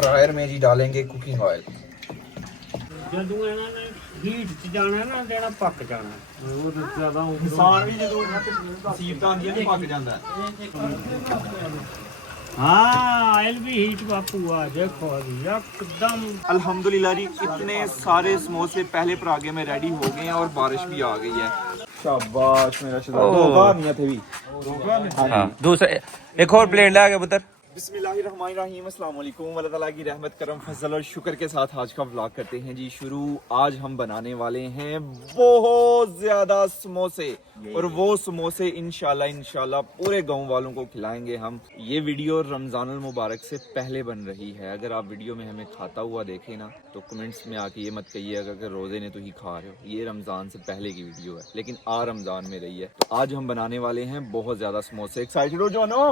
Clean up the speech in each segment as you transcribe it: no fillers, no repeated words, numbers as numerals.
Fryer में जी डालेंगे cooking oil. ਜਦੋਂ ਇਹਨਾਂ ਨੇ ਹੀਟ 'ਚ ਜਾਣਾ ਨਾ ਦੇਣਾ ਪੱਕ ਜਾਣਾ ਉਹ ਜ਼ਿਆਦਾ ਇਨਸਾਨ ਵੀ ਜਦੋਂ ਮੁਸੀਬਤਾਂ ਆਉਂਦੀਆਂ ਨੇ ਪੱਕ ਜਾਂਦਾ ਹੈ। हाँ ऑयल भी हीट बापू आ देखो अभी एकदम। अल्हम्दुलिल्लाह जी इतने सारे समोसे पहले परागे में रेडी हो गए हैं और बारिश भी आ गई है। शाबाश मेरा शहजादा। दो गानियां थे भी। हाँ दूसरा एक और प्लेट ला के पुत्र। बिस्मिल्लाहिर्रहमानिर्रहीम। अस्सलाम वालेकुम। अल्लाह ताला की रहमत करम फजल और शुक्र के साथ आज का व्लॉग करते हैं जी शुरू। आज हम बनाने वाले हैं बहुत ज्यादा समोसे और वो समोसे इंशाल्लाह पूरे गांव वालों को खिलाएंगे हम। ये वीडियो रमजानुल मुबारक से पहले बन रही है। अगर आप वीडियो में हमें खाता हुआ देखें ना तो कमेंट्स में आके ये मत कहिएगा कि रोजे ने तो ही खा रहे हो। ये रमजान से पहले की वीडियो है लेकिन आ रमजान में रही है। तो आज हम बनाने वाले हैं बहुत ज्यादा समोसे। एक्साइटेड हो जोनो?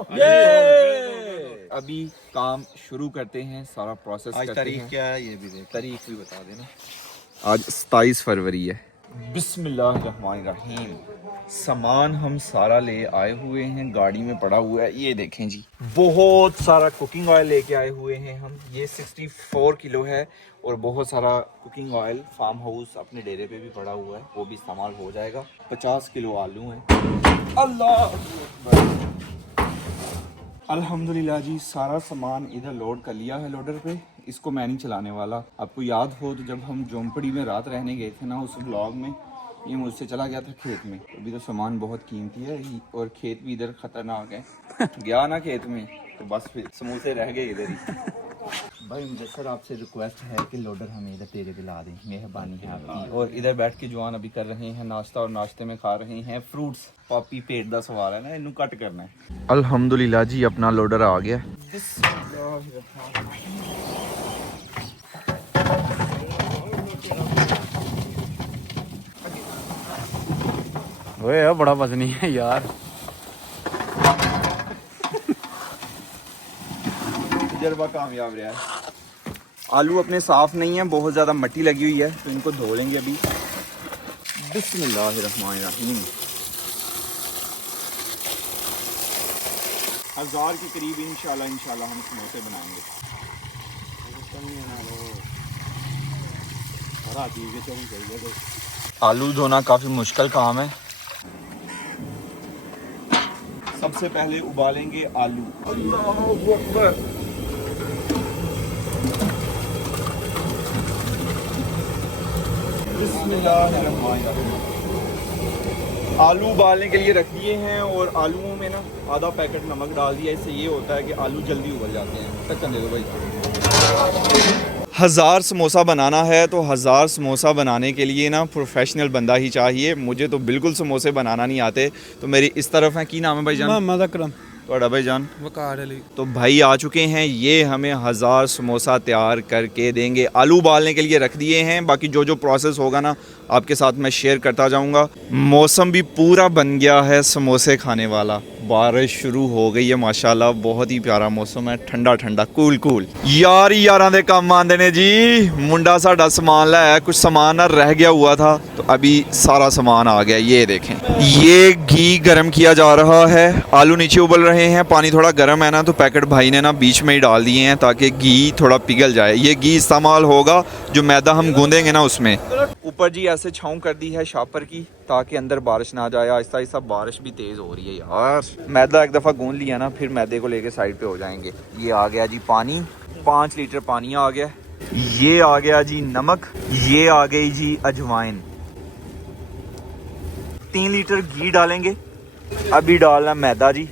अभी काम शुरू करते हैं, सारा प्रोसेस आज तारीख क्या है ये भी देख। तारीख भी बता देना। आज 27 फरवरी है। बिस्मिल्लाहिर्रहमानिर्रहीम। सामान हम सारा ले आए हुए हैं, गाड़ी में पड़ा हुआ है। ये देखें जी बहुत सारा कुकिंग ऑयल लेके आए हुए हैं हम। ये 64 किलो है और बहुत सारा कुकिंग ऑयल फार्म हाउस अपने डेरे पे भी पड़ा हुआ है, वो भी इस्तेमाल हो जाएगा। 50 किलो आलू हैं। अल्लाह अल्हम्दुलिल्लाह जी सारा सामान इधर लोड कर लिया है लोडर पे। इसको मैं नहीं चलाने वाला। आपको याद हो तो जब हम जोमपड़ी में रात रहने गए थे ना उस ब्लॉग में ये मुझसे चला गया था खेत में। अभी तो सामान बहुत कीमती है और खेत भी इधर खतरनाक है। गया ना खेत में तो बस फिर समोसे रह गए इधर ही। भाई मुझे सर आपसे रिक्वेस्ट है कि लोडर हमें इधर तेरे पे ला दें, मेहरबानी है आपकी। और इधर बैठ के जवान अभी कर रहे हैं नाश्ता और नाश्ते में खा रहे हैं फ्रूट्स। पापी पेट दा सवाल है ना, इन्हू कट करना है। अल्हम्दुलिल्लाह जी अपना लोडर आ गया। ओए बड़ा वजनी है यार। तजर्बा कामयाब रहा है। आलू अपने साफ नहीं है, बहुत ज़्यादा मिट्टी लगी हुई है तो इनको धो लेंगे अभी। बिस्मिल्लाहिर्रहमानिर्रहीम। 1000 के करीब इंशाल्लाह हम समोसे बनाएंगे। आलू धोना काफ़ी मुश्किल काम है। सबसे पहले उबालेंगे आलू। अल्लाहू अकबर। आलू उबालने के लिए रख दिए हैं और आलूओं में ना आधा पैकेट नमक डाल दिया। इससे ये होता है कि आलू जल्दी उबल जाते हैं। ढक्कन दे दो भाई। 1000 समोसा बनाना है तो 1000 समोसा बनाने के लिए ना प्रोफेशनल बंदा ही चाहिए। मुझे तो बिल्कुल समोसे बनाना नहीं आते। तो मेरी इस तरफ है, की नाम है भाईजान? मोहम्मद अकरम। बड़ा भाईजान वकार अली। तो भाई आ चुके हैं, ये हमें 1000 समोसा तैयार करके देंगे। आलू उबालने के लिए रख दिए हैं, बाकी जो जो प्रोसेस होगा ना आपके साथ मैं शेयर करता जाऊंगा। मौसम भी पूरा बन गया है समोसे खाने वाला। बारिश शुरू हो गई है माशाल्लाह, बहुत ही प्यारा मौसम है, ठंडा ठंडा कूल कूल। यार यारां दे काम आंदे ने जी। मुंडा साडा सामान लाया, कुछ सामान ना रह गया हुआ था तो अभी सारा सामान आ गया। ये देखें, ये घी गर्म किया जा रहा है। आलू नीचे उबल रहे हैं, पानी थोड़ा गर्म है ना तो पैकेट भाई ने ना बीच में ही डाल दिए हैं ताकि घी थोड़ा पिघल जाए। ये घी इस्तेमाल होगा जो मैदा हम गूंदेंगे ना उसमें। ऊपर जी ऐसे छाँव कर दी है शापर की ताकि अंदर बारिश ना जाए। आहिस्ता आहिस्ता बारिश भी तेज़ हो रही है यार। मैदा एक दफ़ा गूंद लिया ना फिर मैदे को लेके साइड पे हो जाएंगे। ये आ गया जी पानी, 5 लीटर पानी आ गया। ये आ गया जी नमक, ये आ गई जी अजवाइन। 3 लीटर घी डालेंगे। अभी डालना मैदा जी।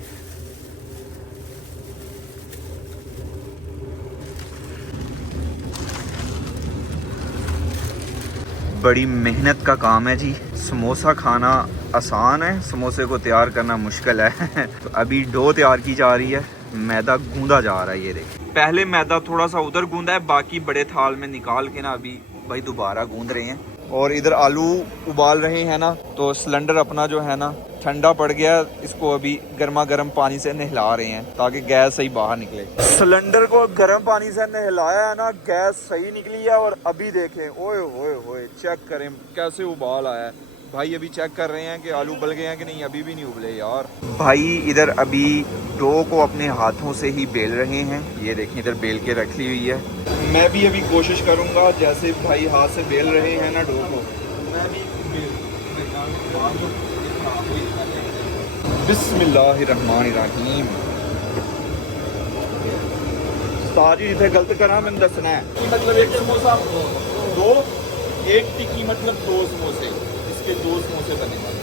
बड़ी मेहनत का काम है जी। समोसा खाना आसान है, समोसे को तैयार करना मुश्किल है। तो अभी डो तैयार की जा रही है, मैदा गूंदा जा रहा है। ये देखिए पहले मैदा थोड़ा सा उधर गूंदा है, बाकी बड़े थाल में निकाल के ना अभी भाई दोबारा गूंद रहे हैं। और इधर आलू उबाल रहे हैं ना तो सिलेंडर अपना जो है ना ठंडा पड़ गया। इसको अभी गर्मा गर्म पानी से नहला रहे हैं ताकि गैस सही बाहर निकले। सिलेंडर को गर्म पानी से नहलाया है ना, गैस सही निकली है। और अभी देखें, ओए होए होए, चेक करें कैसे उबाल आया है। भाई अभी चेक कर रहे हैं कि आलू उबल गए हैं कि नहीं। अभी भी नहीं उबले यार। भाई इधर अभी डो को अपने हाथों से ही बेल रहे हैं। ये देखिए इधर बेल के रख ली हुई है। मैं भी अभी कोशिश करूंगा जैसे भाई हाथ से बेल रहे हैं ना डो को, मैं भी बिस्मिल्लाहिर्रहमानिर्रहीम। साजी जिथे गलत करा मैंने दसना है। मतलब एक समोसा दो, एक टिक्की मतलब 2 समोसे, इसके 2 समोसे बने वाले।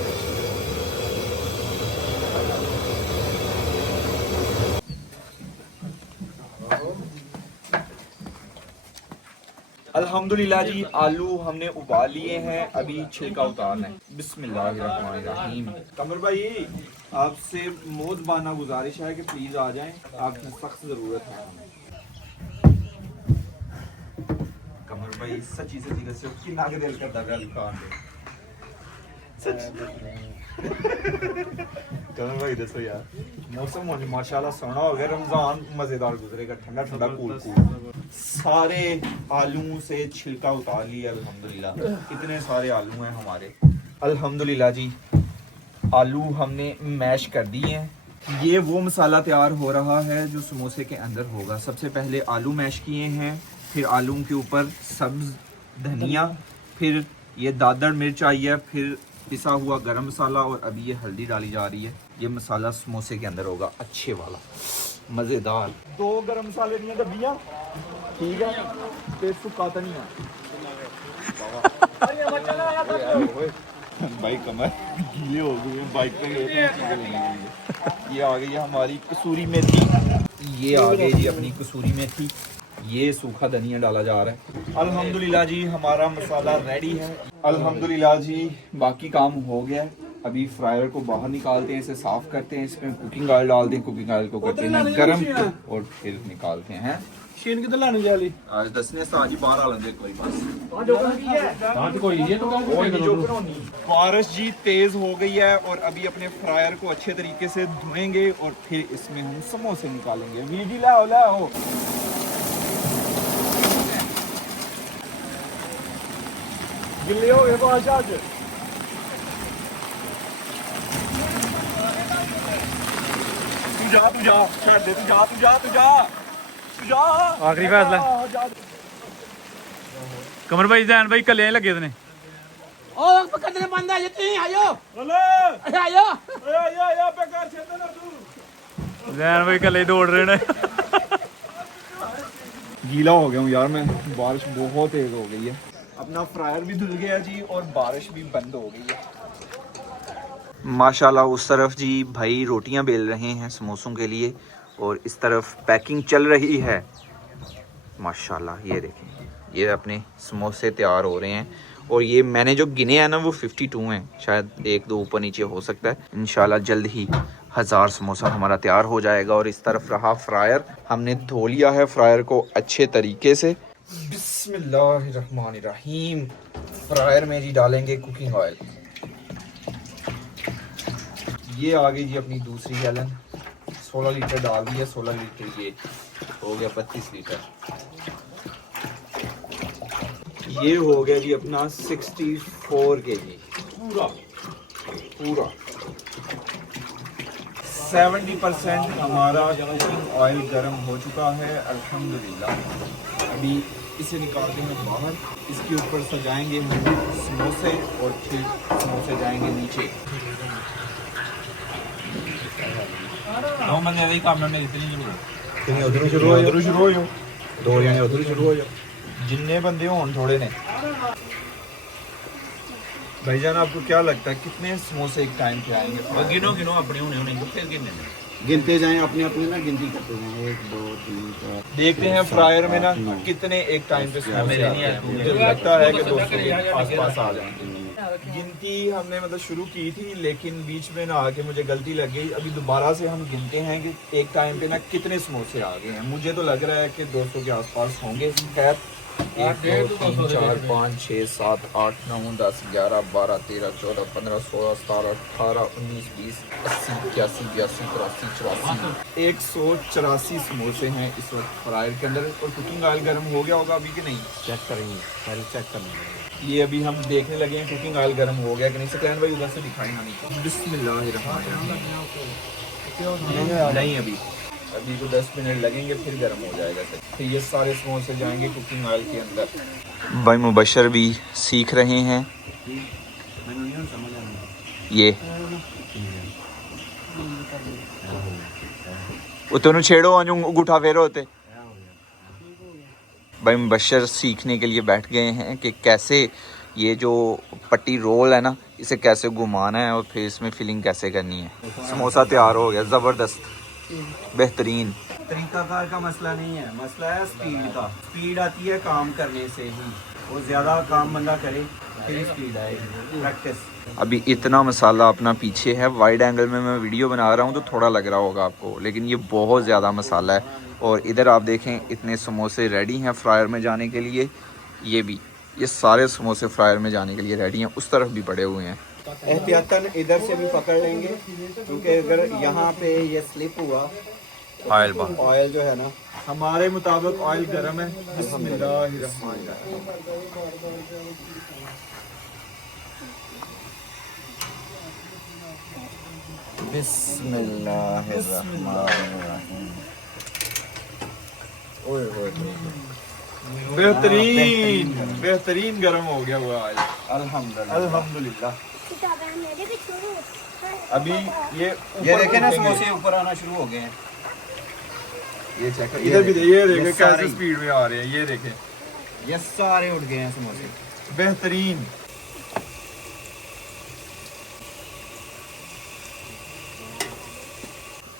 अल्हम्दुलिल्लाह जी, आलू हमने उबाल लिए हैं, अभी छिलका उतारना है। बिस्मिल्लाहिर्रहमानिर्रहीम। कमर भाई आपसे मोहतबाना गुजारिश है कि प्लीज आ जाएं, आपकी सख्त जरूरत है। कमर भाई सच्ची सच्ची दस्यो किन्ना के दिल करदा पिया दुकान दे सच। कमर भाई दसो यार, मौसम आज माशाल्लाह सोना हो गया, रमजान मजेदार गुजरेगा, ठंडा ठंडा कूल कूल। सारे आलू से छिलका उतार लिया अल्हम्दुलिल्लाह। कितने सारे आलू हैं हमारे अल्हम्दुलिल्लाह जी। आलू हमने मैश कर दिए हैं। ये वो मसाला तैयार हो रहा है जो समोसे के अंदर होगा। सबसे पहले आलू मैश किए हैं, फिर आलू के ऊपर सब्ज धनिया, फिर ये दादड़ मिर्च आई है, फिर पिसा हुआ गरम मसाला, और अभी ये हल्दी डाली जा रही है। ये मसाला समोसे के अंदर होगा, अच्छे वाला मज़ेदार। 2 गरम मसाले दी डब्बियां, ठीक है, ते सुक्का धनिया। भाई कमर गीले हो गए बाइक पे। ये आ गई है हमारी कसूरी मेथी, ये आ गई जी अपनी कसूरी मेथी, ये सूखा धनिया डाला जा रहा है। अल्हम्दुलिल्लाह जी हमारा मसाला रेडी है। अल्हम्दुलिल्लाह जी बाकी काम हो गया। अभी फ्रायर को बाहर निकालते हैं, इसे साफ करते हैं, इसमें कुकिंग ऑयल डाल दें, कुकिंग ऑयल को करते हैं गरम और फिर निकालते हैं। शीन किधर लाने जाली आज दसने से आज ही बाहर आ लेंगे कोई बस। बारिश जी तेज हो गई है और अभी अपने फ्रायर को अच्छे तरीके से धोएंगे और फिर इसमें हम समोसे निकालेंगे। वीडी लाओ लाओ। गिल्ले हो गए बादशाह आज। तू जा छड़ दे, तू जा आखिरी फैसला कमर भाई जैन भाई कले लगे ने ओ पकड़ने बंद है ये आयो हेलो आयो या पे कर छेदे ना तू। जैन भाई कले दौड़ रहे ने। गीला हो गया हूँ यार मैं, बारिश बहुत तेज हो गई है। अपना फ्रायर भी धुल गया जी और बारिश भी बंद हो गई है माशाल्लाह। उस तरफ जी भाई रोटियां बेल रहे हैं समोसों के लिए और इस तरफ पैकिंग चल रही है माशाल्लाह। ये देखें, ये अपने समोसे तैयार हो रहे हैं और ये मैंने जो गिने हैं ना वो 52 हैं, शायद 1-2 ऊपर नीचे हो सकता है। इंशाल्लाह जल्द ही 1000 समोसा हमारा तैयार हो जाएगा। और इस तरफ रहा फ्रायर, हमने धो लिया है फ्रायर को अच्छे तरीके से। बिस्मिल्लाहिर्रहमानिर्रहीम। फ्रायर में जी डालेंगे कुकिंग ऑयल। ये आ गई जी अपनी दूसरी गैलन, 16 लीटर डाल दिया। 16 लीटर ये हो गया 32 लीटर। ये हो गया जी अपना 64 kg पूरा 70% हमारा कुकिंग ऑयल गर्म हो चुका है अल्हम्दुलिल्लाह। अभी इसे निकालते हैं बाहर, इसके ऊपर सजाएंगे हम समोसे और फिर समोसे जाएंगे नीचे। उधरों शुरू हो जाओ, 2 जने उधर शुरू हो जाओ, जिन्ने बंदे हों थोड़े ने। भाईजान आपको क्या लगता है कितने समोसे एक टाइम पे आएंगे? गिनो अपने होने फिर गिनते जाएं, अपने अपने ना गिनती करते जाएं। 1 2 3 4। देखते हैं फ्रायर में ना कितने एक टाइम पे समोसे आते हैं। मुझे लगता है कि 200 के आसपास आ जाएंगे। गिनती हमने मतलब शुरू की थी लेकिन बीच में ना आके मुझे गलती लग गई। अभी दोबारा से हम गिनते हैं कि एक टाइम पे ना कितने समोसे आ गए हैं। मुझे तो लग रहा है कि 200 के आसपास होंगे। खैर 1 2 3 4 5 6 7 8 9 10 11 12 13 14 15 16 17 18 19 20 80 81 82 83 84 184 समोसे हैं इस वक्त फ्रायर के अंदर। और कुकिंग ऑयल गर्म हो गया होगा अभी कि नहीं? चेक करेंगे, पहले चेक करना। ये अभी हम देखने लगे हैं कुकिंग ऑयल गर्म हो गया कि नहीं। सकलैन भाई उधर से दिखाएं हमें। बिस्मिल्लाहिर्रहमानिर्रहीम। नहीं अभी को 10 मिनट लगेंगे, फिर गर्म हो जाएगा सर। फिर ये सारे समोसे जाएंगे कुकिंग ऑयल के अंदर। भाई मुबशर भी सीख रहे हैं ये। उतनु छेड़ो अंगूठा फेरो होते। भाई मुबशर सीखने के लिए बैठ गए हैं कि कैसे ये जो पट्टी रोल है ना, इसे कैसे घुमाना है और फिर इसमें फिलिंग कैसे करनी है। समोसा तैयार हो गया, ज़बरदस्त बेहतरीन। तरीकाकार का मसला नहीं है, मसला है स्पीड का। स्पीड आती है काम करने से ही, वो ज़्यादा काम बंदा करे फिर स्पीड आएगी, प्रैक्टिस। अभी इतना मसाला अपना पीछे है, वाइड एंगल में मैं वीडियो बना रहा हूँ तो थोड़ा लग रहा होगा आपको, लेकिन ये बहुत ज़्यादा मसाला है। और इधर आप देखें इतने समोसे रेडी हैं फ्रायर में जाने के लिए। ये सारे समोसे फ्रायर में जाने के लिए रेडी हैं। उस तरफ भी पड़े हुए हैं। एहतियातन इधर से भी पकड़ लेंगे, क्योंकि अगर यहाँ पे ये स्लिप हुआ ऑयल जो है ना, हमारे मुताबिक ऑयल गर्म है। बेहतरीन गर्म हो गया हुआ ऑयल, अल्हम्दुलिल्लाह। अभी ये देखे ना समोसे ऊपर आना शुरू हो गए हैं। ये चेक कर, इधर भी ये देखे कैसे स्पीड में आ रहे हैं। ये देखे ये सारे उठ गए हैं समोसे, बेहतरीन।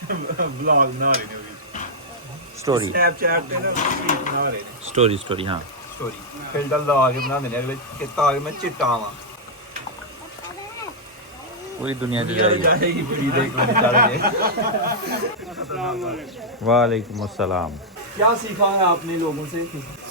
ब्लॉग बना रहे हैं अभी, स्टोरी स्नैपचैट पे ना बना रहे हैं स्टोरी हाँ स्टोरी। फिल्टर लगा के बना देने अगले कि ताकि मैं चिट्टा आवां। पूरी दुनिया से जाएगी पूरी, देख लो निकालेंगे। वालेकुम अस्सलाम। क्या सीखा है आपने लोगों से?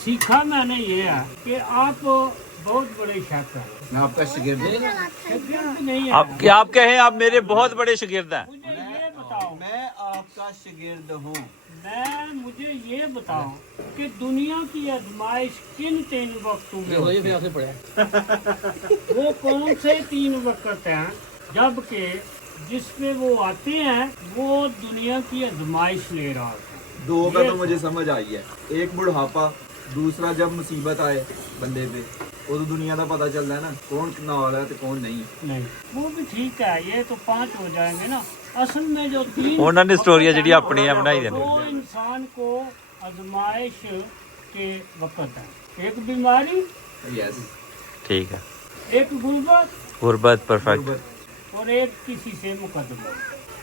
सीखा मैंने ये है कि आप बहुत बड़े शेफ हैं। मैं आपका शागिर्द हूं। शागिर्द नहीं है, आप कहें आप मेरे बहुत बड़े शागिर्द हैं। मुझे ये बताओ, मैं आपका शागिर्द हूँ। मुझे ये बताओ कि दुनिया की आजमाइश किन 3 वक्तों में होती है? वो कौन से 3 वक्त हैं जबकि जिसमें वो आते हैं वो दुनिया की आजमाइश ले रहा होता है? 2 का तो मुझे समझ आई है। एक बुढ़ापा, दूसरा जब मुसीबत आए बंदे पे, वो तो दुनिया का पता चलता है ना कौन कितना वाला है तो कौन नहीं। वो भी ठीक है, ये तो 5 हो जाएंगे ना। असल में जो 3 उन्होंने स्टोरियां जी अपनी बनाई देनी। वो इंसान को आजमाइश के वक्त है। एक बीमारी, यस ठीक है, एक गुर्बत परफेक्ट, और एक किसी से मुकदमा।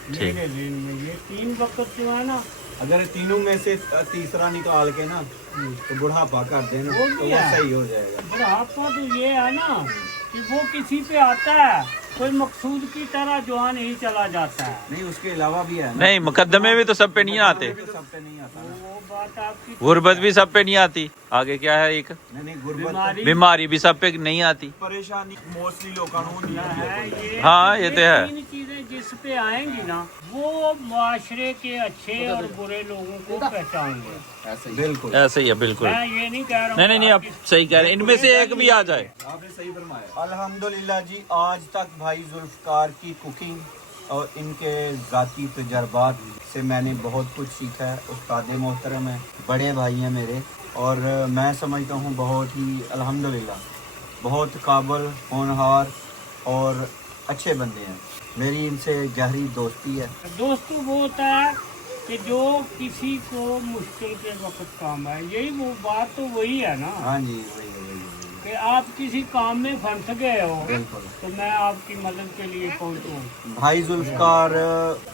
ठीक। मेरे दिन में ये 3 वक्त जो है ना, अगर तीनों में से तीसरा निकाल के ना तो बुढ़ापा कर देना वो तो भी वो है। सही हो जाएगा। बुढ़ापा तो ये है ना कि वो किसी पे आता है, कोई मकसूद की तरह जवान ही चला जाता है। नहीं, उसके अलावा भी है ना। नहीं, मुकदमे भी तो सब पे नहीं आते, तो सब पे नहीं आता ना। वो बात आपकी गुर्बत भी सब पे नहीं आती। आगे क्या है? एक नहीं गुर्बत बीमारी बीमारी भी सब पे नहीं आती। परेशानी मोस्टली लोगों को नहीं है। है। ये हाँ, ये तो है। 3 चीजें जिस पे आएंगी ना, वो माशरे के अच्छे और बुरे लोगों को पहचानेंगे। ऐसे ही बिल्कुल ऐसे ही है, बिल्कुल। मैं ये नहीं कह रहा हूँ नहीं आप सही कह रहे हैं, इनमें से एक भी आ जाए। आपने सही फरमाया। अल्हम्दुलिल्लाह जी, आज तक भाई जुल्फकार की कुकिंग और इनके ज़ाती तजर्बात से मैंने बहुत कुछ सीखा है। उस्ताद मोहतरम है, बड़े भाई हैं मेरे, और मैं समझता हूँ बहुत ही अल्हम्दुलिल्लाह बहुत काबिल, होनहार और अच्छे बंदे हैं। मेरी इनसे गहरी दोस्ती है। दोस्तों वो होता है कि जो किसी को मुश्किल के वक्त काम आए। यही वो बात तो वही है ना हाँ जी, वही कि आप किसी काम में फंस गए हो बिल्कुल। तो मैं आपकी मदद के लिए पहुंचूं। भाई जुल्फकार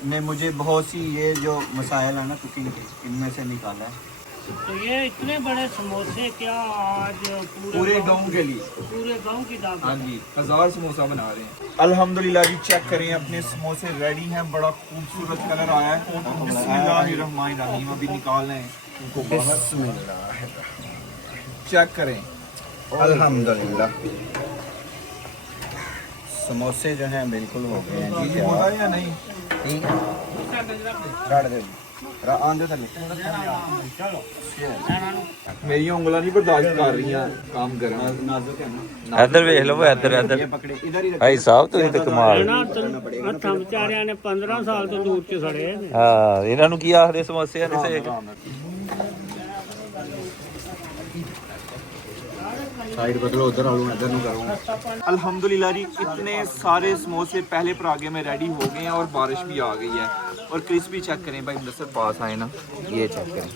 ने मुझे बहुत सी ये जो मसाइल है ना कुकिंग के, इनमें से निकाला है। तो ये इतने बड़े समोसे क्या आज पूरे गांव के लिए, पूरे गांव की दावत हाँ जी, 1000 समोसा बना रहे हैं। अल्हम्दुलिल्लाह जी, चेक करें अपने समोसे रेडी हैं। बड़ा खूबसूरत कलर आया है। बिस्मिल्लाहिर्रहमानिर्रहीम। अभी निकाल रहे हैं उनको बाहर। चेक करें, अल्हम्दुलिल्लाह समोसे जो हैं बिल्कुल हो गए हैं। ये होगा या नहीं? ठीक है, काट दे। ਆਂਦੇ ਥੱਲੇ ਚਲੋ ਇਹਨਾਂ ਨੂੰ ਮੇਰੀਆਂ ਉਂਗਲਾਂ ਨਹੀਂ ਬਰਦਾਸ਼ਤ ਕਰ ਰਹੀਆਂ ਕੰਮ ਕਰਨਾ नाजुक है ना ਇੱਧਰ ਵੇਖ ਲਓ ਇੱਧਰ ਇੱਧਰ ये पकड़े इधर ही ਭਾਈ ਸਾਹਿਬ ਤੁਸੀਂ ਤਾਂ ਕਮਾਲ ਇਹਨਾਂ ਹੱਥਾਂ ਵਿਚਾਰਿਆਂ ਨੇ 15 ਸਾਲ ਤੋਂ ਦੂਰ ਚ ਖੜੇ ਨੇ ਹਾਂ ਇਹਨਾਂ ਨੂੰ ਕੀ ਆਖਦੇ ਸਮੋਸਿਆਂ ਦੇ ਸੇਕ साइड बदलो उधर आलू इधर नु करो अल्हम्दुलिल्लाह जी इतने सारे समोसे पहले परागे में रेडी हो गए हैं और बारिश भी आ गई है और क्रिस्पी चेक करें भाई मुदस्सर पास आए ना ये चेक करें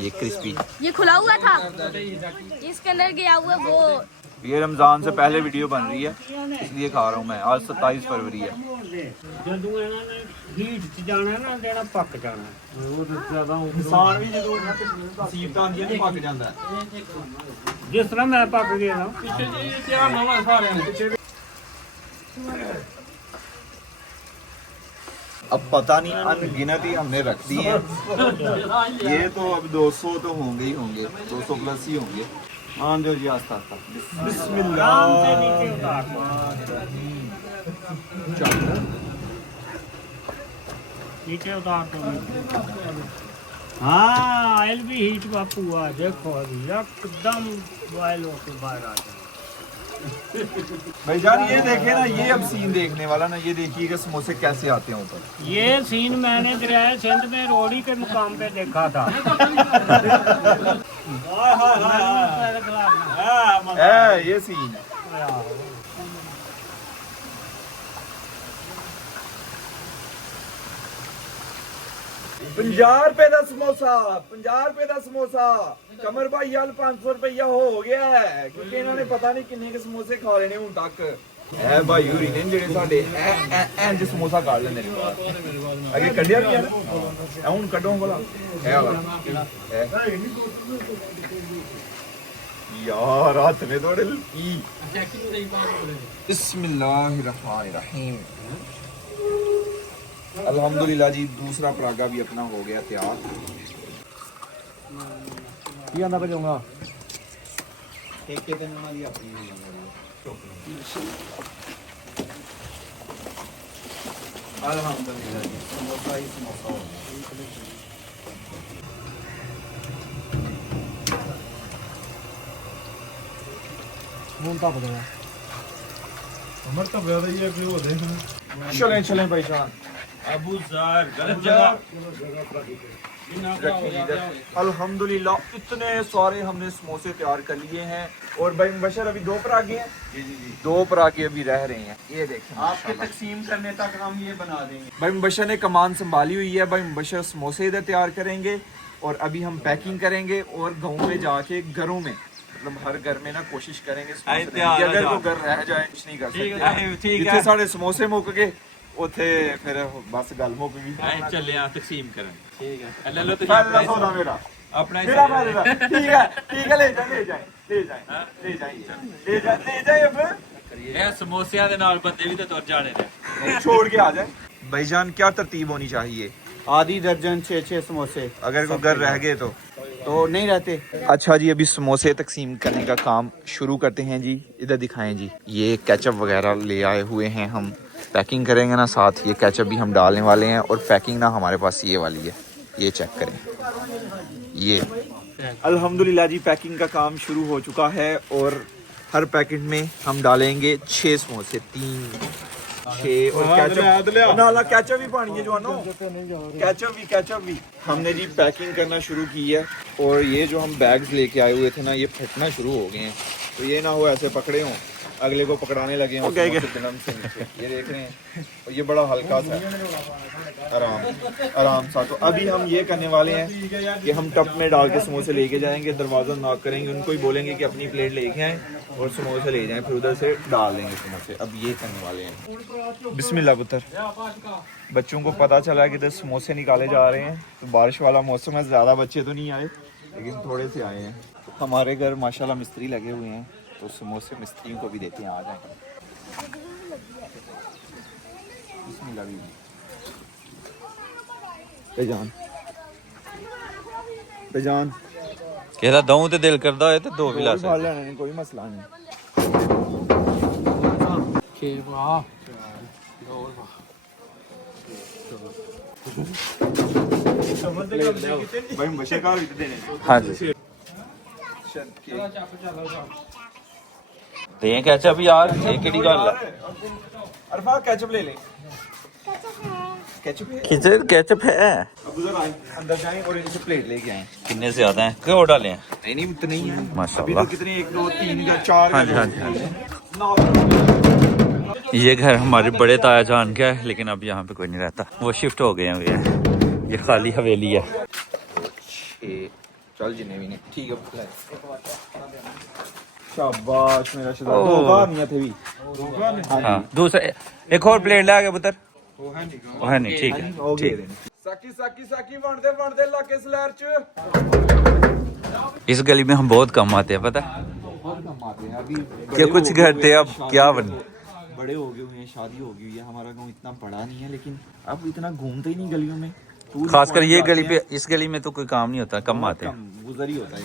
ये क्रिस्पी ये खुला हुआ था इसके अंदर गया हुआ वो ये रमज़ान से पहले वीडियो बन रही है इसलिए खा रहा हूँ मैं आज 27 फरवरी है ਜਦੋਂ ਇਹਨਾਂ ਨੇ ਹੀਟ ਚ ਜਾਣਾ ਨਾ ਦੇਣਾ ਪੱਕ ਜਾਣਾ ਉਹ ਜ਼ਿਆਦਾ इंसान भी जो मुसीबत आती है पक जाता है ਜਿਸ ਤਰ੍ਹਾਂ ਮੈਂ ਪੱਕ ਗਿਆ ਨਾ ਪਿੱਛੇ ਜੀ ਧਿਆਨ ਨਾਲ ਸਾਰਿਆਂ ਨੇ अब पता नहीं अनगिनत ही हमने रख दी है ये तो अब 200 तो होंगे ही होंगे 200 प्लस ही होंगे हाँ जो जी आस्ता आस्ता आराम से नीचे उतार दो नीचे उतार दो हाँ ऑयल भी हीट बापू हुआ देखो अभी एकदम बॉयल होके बाहर आ जाए भाईजान ये देखे ना ये अब सीन देखने वाला ना ये देखिए कि समोसे कैसे आते हैं ऊपर ये सीन मैंने दरियाए सिंध में रोड़ी के मुकाम पे देखा था ये सीन ₹50 ਦਾ ਸਮੋਸਾ 50 ਦਾ ਸਮੋਸਾ ਕਮਰ ਭਾਈ ਵਾਲ 500 ਰੁਪਇਆ ਹੋ ਗਿਆ ਹੈ ਕਿਉਂਕਿ ਇਹਨਾਂ ਨੇ ਪਤਾ ਨਹੀਂ ਕਿੰਨੇ ਕੇ ਸਮੋਸੇ ਖਾ ਲੈਣੇ ਹੁਣ ਤੱਕ ਇਹ ਭਾਈ ਹੋਰੀ ਨੇ ਜਿਹੜੇ ਸਾਡੇ ਇੰਜ ਸਮੋਸਾ ਕੱਢ ਲੈਂਦੇ ਨੇ ਅੱਗੇ ਕੱਢਿਆ ਵੀ ਹੈ ਨਾ ਇਹ ਹੁਣ ਕੱਢੋ ਭਲਾ ਇਹ ਵਾਲਾ यार हाथ में थोड़े की बिस्मिल्लाहिर्रहमानिर्रहीम अल्हम्दुलिल्लाह जी दूसरा परागा भी अपना हो गया तैयार ਕੀ ਆਂਦਾ ਭਜਾਉਂਗਾ ठेके देने वाली अपनी अल्हम्दुलिल्लाह जी समोसा ही समोसा हो गया ਹੁਣ ਤਾਂ ਪਤਾ चलें चलें भाई जान अबू ज़र अल्हम्दुलिल्लाह इतने सारे हमने समोसे तैयार कर लिए हैं और भाई मुबशर अभी 2 परागे हैं जी 2 परागे अभी रह रहे हैं ये देखें आपके तकसीम करने तक हम ये बना देंगे भाई मुबशर ने कमान संभाली हुई है भाई मुबशर समोसे इधर तैयार करेंगे और अभी हम पैकिंग करेंगे और गाँव में जाके घरों में मतलब हर घर में ना कोशिश करेंगे समोसे देने की। अगर वो घर रह जाए कुछ नहीं कर सकते जिथे साढ़े समोसे मुक गए उथे फिर बस गल मुक गई ਚੱਲੇ ਆ ਤਕਸੀਮ ਕਰਨ ਠੀਕ ਹੈ ਲੈ ਲਓ पहला सौदा मेरा ਆਪਣਾ मेरा पहला ठीक है ले जाए अब ਇਹ ਸਮੋਸਿਆਂ ਦੇ ਨਾਲ ਬੰਦੇ ਵੀ ਤਾਂ ਤੁਰ ਜਾਣੇ ਨੇ छोड़ के आ जाए भाईजान क्या तरतीब होनी चाहिए आधी दर्जन 6 समोसे अगर कोई घर रह गए तो नहीं रहते अच्छा जी अभी समोसे तकसीम करने का काम शुरू करते हैं जी इधर दिखाएं जी ये केचप वगैरह ले आए हुए हैं हम पैकिंग करेंगे ना साथ ये केचप भी हम डालने वाले हैं और पैकिंग ना हमारे पास ये वाली है ये चेक करें ये अल्हम्दुलिल्लाह जी पैकिंग का काम शुरू हो चुका है और हर पैकेट में हम डालेंगे 6 समोसे 3 6 और केचप नाला केचप भी पानी है जवानो केचप भी हमने जी पैकिंग करना शुरू की है और ये जो हम बैग्स लेके आए हुए थे ना ये फटना शुरू हो गए हैं तो ये ना हो ऐसे पकड़े हों अगले को पकड़ाने लगे हों फिल्म से नीचे ये देख रहे हैं और ये बड़ा हल्का सा आराम सा तो अभी हम ये करने वाले हैं कि हम टप में डाल के समोसे लेके जाएंगे दरवाज़ा नॉक करेंगे उनको ही बोलेंगे कि अपनी प्लेट लेके आएँ और समोसे ले जाएं फिर उधर से डाल देंगे समोसे अब ये करने वाले हैं बिस्मिल्लाह पुत्र बच्चों को पता चला कि इधर समोसे निकाले जा रहे हैं तो बारिश वाला मौसम है ज़्यादा बच्चे तो नहीं आए लेकिन थोड़े से आए हैं हमारे घर माशाल्लाह मिस्त्री लगे हुए हैं तो समोसे मिस्त्रियों को भी देते हैं आ जाए बिस्मिल्लाह भी बेजान ਕਿਸੇ ਦਾ ਦਊਂ ਤੇ ਦਿਲ ਕਰਦਾ ਹੋਏ ਤੇ ਦੋ ਵੀ ਲਾ खा ਸਕਦੇ लेने कोई मसला नहीं भाई मशे कार भी देने हाँ जी ते कैचअप यार ये केड़ी गल है अरफा केचप ले ले केचप है कैचअप है अब उधर आए अंदर जाएं और इनसे प्लेट लेके आए कितने ज्यादा है क्यों डाले हैं नहीं उतने ही है अभी माशाल्लाह तो कितने 1 2 3 का 4 हाँ जी हाँ जी हाँ जी ये घर हमारे बड़े ताया जान का है लेकिन अब यहाँ पे कोई नहीं रहता वो शिफ्ट हो गए हैं भैया ये खाली हवेली है चल जिन्हें भी नहीं ठीक है शाबाश मेरा शहजादा दो बार नहीं थे भी हाँ दूसरा एक और प्लेट ला के पुत्र वो है नहीं ठीक है ठीक साकी साकी साकी वंडदे वंडदे लाके सलैर च इस गली में हम बहुत कम आते हैं पता क्या कुछ घर थे अब क्या बन बड़े हो गए हुए हैं शादी हो गई हुई है हमारा गांव इतना बड़ा नहीं है लेकिन अब इतना घूमते ही नहीं गलियों में खासकर ये गली पे इस गली में तो कोई काम नहीं होता कम आते हैं गुजर ही होता है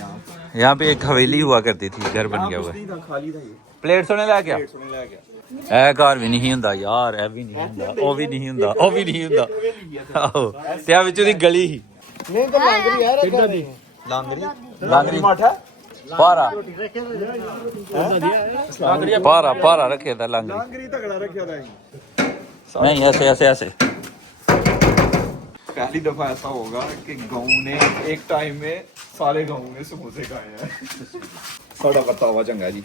यहाँ पे एक हवेली हुआ करती थी घर बन गया हुआ था खाली था ये प्लेट सोने ला क्या सुने लग गया ਇਹ ਘਰ ਵੀ ਨਹੀਂ ਹੁੰਦਾ ਯਾਰ ਇਹ ਵੀ ਨਹੀਂ ਹੁੰਦਾ ਉਹ ਵੀ ਨਹੀਂ ਹੁੰਦਾ ਉਹ ਵੀ ਨਹੀਂ ਹੁੰਦਾ ਆਹੋ ਤੇ ਆ ਵਿੱਚ ਉਹਦੀ ਗਲੀ ਸੀ ਲਾਂਗਰੀ माठा ਪਾਰਾ ਪਾਰਾ ਪਾਰਾ ਰੱਖਿਆ था ਲਾਂਗਰੀ लांगरी तगड़ा रखा था नहीं ऐसे ऐसे ऐसे पहली दफा ऐसा होगा कि गांव ने एक टाइम में सारे गांव में समोसे खाए हैं साड़ा पत्ता हुआ चंगा जी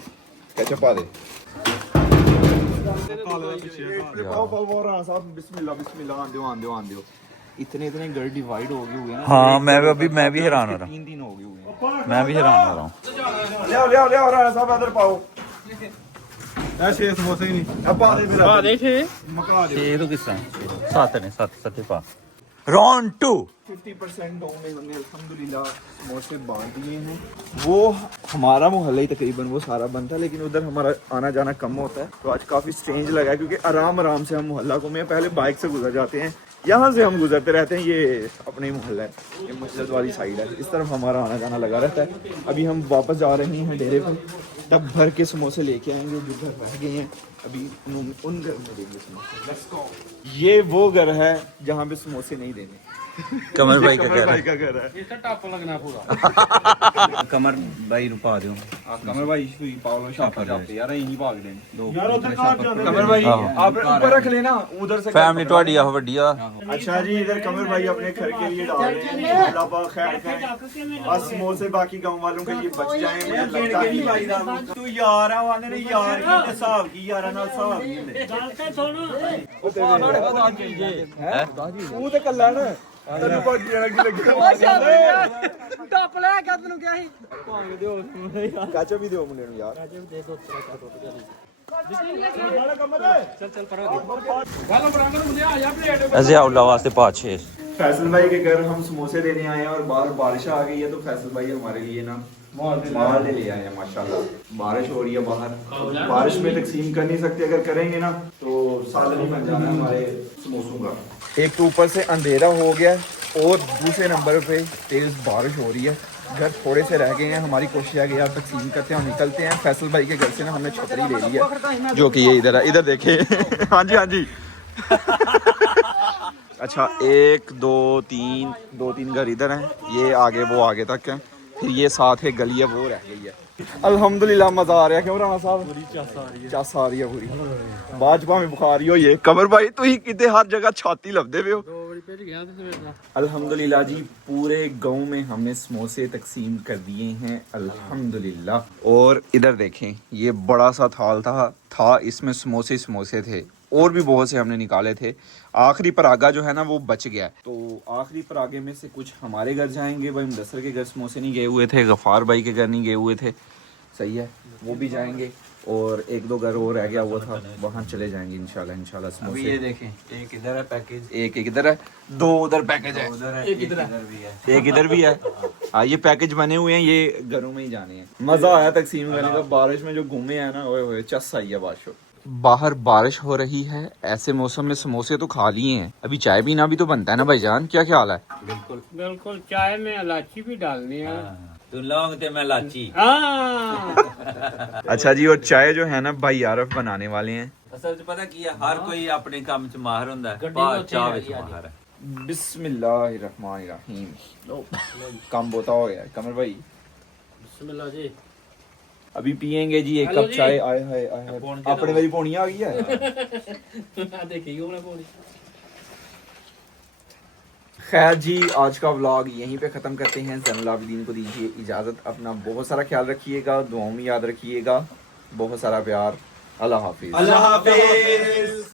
केचप पा दे बिस्मिल्लाह बिस्मिल्लाह आन दो इतने घर डिवाइड हो गए हुए हैं हाँ मैं भी हैरान हो रहा हूँ 3 दिन हो गए हुए हैं मैं भी हैरान हो रहा हूँ ले राणा साहब इधर पाओ ऐसे समोसे ही नहीं अब पा दे फिर मका दे ये तो किस तरह सात ने सात पा राउंड 2 50% गाँव में हमने अल्हम्दुलिल्लाह समोसे बांट दिए हैं वो हमारा मोहल्ला ही तकरीबन वो सारा बनता है लेकिन उधर हमारा आना जाना कम होता है तो आज काफ़ी स्ट्रेंज लगा है क्योंकि आराम से हम मोहल्ला को में पहले बाइक से गुजर जाते हैं यहाँ से हम गुजरते रहते हैं ये अपने ही मोहल्ला है ये मस्जिद वाली साइड है इस तरफ हमारा आना जाना लगा रहता है अभी हम वापस जा रहे हैं डेरे पर तब भर के समोसे लेके आएंगे जो घर रह गए हैं अभी उन घर में देंगे समोसे ये वो घर है जहाँ पे समोसे नहीं देने कमर भाई का घर है कमर भाई रुपा दो कमर भाई पावलो शापर जाते यार यहीं भाग दें यार उधर कहां जाने कमर भाई आप ऊपर रख लेना उधर से फैमिली ਤੁਹਾਡੀ ਆ ਵੱਡੀ ਆ अच्छा जी इधर कमर भाई अपने घर के लिए डाल रहे हैं अल्लाह पाक खैर करे बस समोसे बाकी गांव वालों के लिए बच जाएं मुझे लगता है तू यार आ वाने ने यार की हिसाब की यारा नाल हिसाब नहीं हुंदे ਗੱਲ ਤੇ ਸੁਣ तू ते कल्ला ना ਤੈਨੂੰ ਭਾਗੀ ਜਾਣਾ ਕੀ ਲੱਗਿਆ ਟੱਪ ਲੈ ਕੇ ਤੈਨੂੰ ਕਿਹਾ ਸੀ ਕਾਚਾ ਵੀ ਦਿਓ ਮੁੰਡੇ ਨੂੰ ਯਾਰ ਅਜ਼ਿਆ ਉਲਾ ਵਾਸਤੇ ਪਾਛੇ फैसल भाई के घर हम समोसे देने आए हैं और बाहर बारिश आ गई है तो फैसल भाई हमारे लिए ना माल ले आए हैं माशाल्लाह बारिश हो रही है बाहर बारिश में तकसीम कर नहीं सकते अगर करेंगे ना तो सालन ही बन जाना है हमारे समोसों का एक तो ऊपर से अंधेरा हो गया और दूसरे नंबर पे तेज बारिश हो रही है घर थोड़े से रह गए हैं हमारी कोशिश है कि यार तकसीम करते हैं हम निकलते हैं फैसल भाई के घर से ना हमने छतरी ले ली है जो कि ये इधर है इधर देखे हाँ जी अच्छा 1 2 3 घर इधर हैं ये आगे वो आगे तक हैं फिर ये साथ है गली है वो रह गई है अल्हम्दुलिल्लाह मजा आ रहा है क्यों राणा साहब पूरी चस आ रही है पूरी बाजपा में बुखार ही हो ये कमर भाई तू ही कितने हर जगह छाती लभदे पे हो अल्हम्दुलिल्लाह जी पूरे गांव में हमने समोसे तकसीम कर दिए हैं अल्हम्दुलिल्लाह और इधर देखें ये बड़ा सा थाल था इसमें समोसे थे और भी बहुत से हमने निकाले थे आखिरी परागा जो है ना वो बच गया तो आखिरी परागे में से कुछ हमारे घर जाएंगे भाई मुदस्सर के घर समोसे नहीं गए हुए थे गफ़ार भाई के घर नहीं गए हुए थे सही है वो भी जाएंगे और 1-2 घर और रह गया हुआ था वहाँ चले जाएंगे इंशाल्लाह समोसे ये देखें एक इधर है पैकेज एक इधर है 2 उधर पैकेज है उधर है एक इधर भी है एक इधर भी है हाँ ये पैकेज बने हुए हैं ये घरों में ही जाने हैं मज़ा आया तकसीम करने का बारिश में जो घूमे हैं ना ओए चस आई है बारिश बाहर बारिश हो रही है ऐसे मौसम में समोसे तो खा लिए हैं अभी चाय पीना भी तो बनता है ना भाईजान क्या ख्याल है बिल्कुल चाय में इलायची भी डालनी है तू लौंग ते मैं लाची अच्छा जी और चाय जो है ना भाई आरफ बनाने वाले हैं असल च पता की है हर कोई अपने काम च माहिर हुंदा है चाह विच माहिर है बिस्मिल्लाहिर्रहमानिर्रहीम। काम बोता हो गया है कमर भाई। बिस्मिल्लाह जी। अभी पियेंगे जी एक हेलो कप जी। चाय। आए हाय आए हाय अपने वाली पोनी आ गई है। देखिए वो बोली खैर जी आज का व्लॉग यहीं पे ख़त्म करते हैं। ज़ैनुल आबिदीन को दीजिए इजाज़त। अपना बहुत सारा ख्याल रखिएगा, दुआओं में याद रखिएगा। बहुत सारा प्यार। अल्लाह हाफिज़। अल्लाह हाफिज।